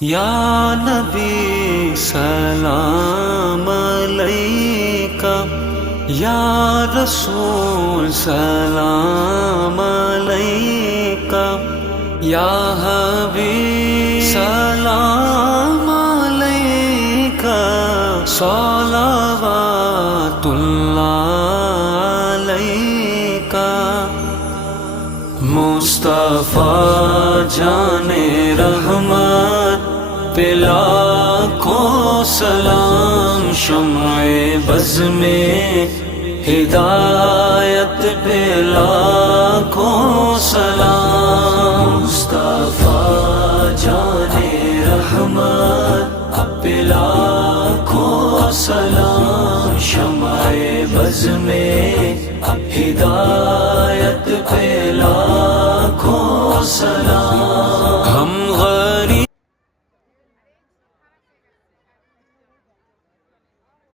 یا نبی سلام علیکہ، یا رسول سلام علیکہ، یا حبیب سلام علیکہ، صلوات اللہ علیکہ۔ مصطفیٰ جان رحمت پہ لاکھوں سلام، شمع بز میں ہدایت پہ لاکھوں سلام۔ مصطفیٰ جان رحمت پہ لاکھوں سلام، شمع بز میں ہدایت پہ لاکھوں سلام۔ ہم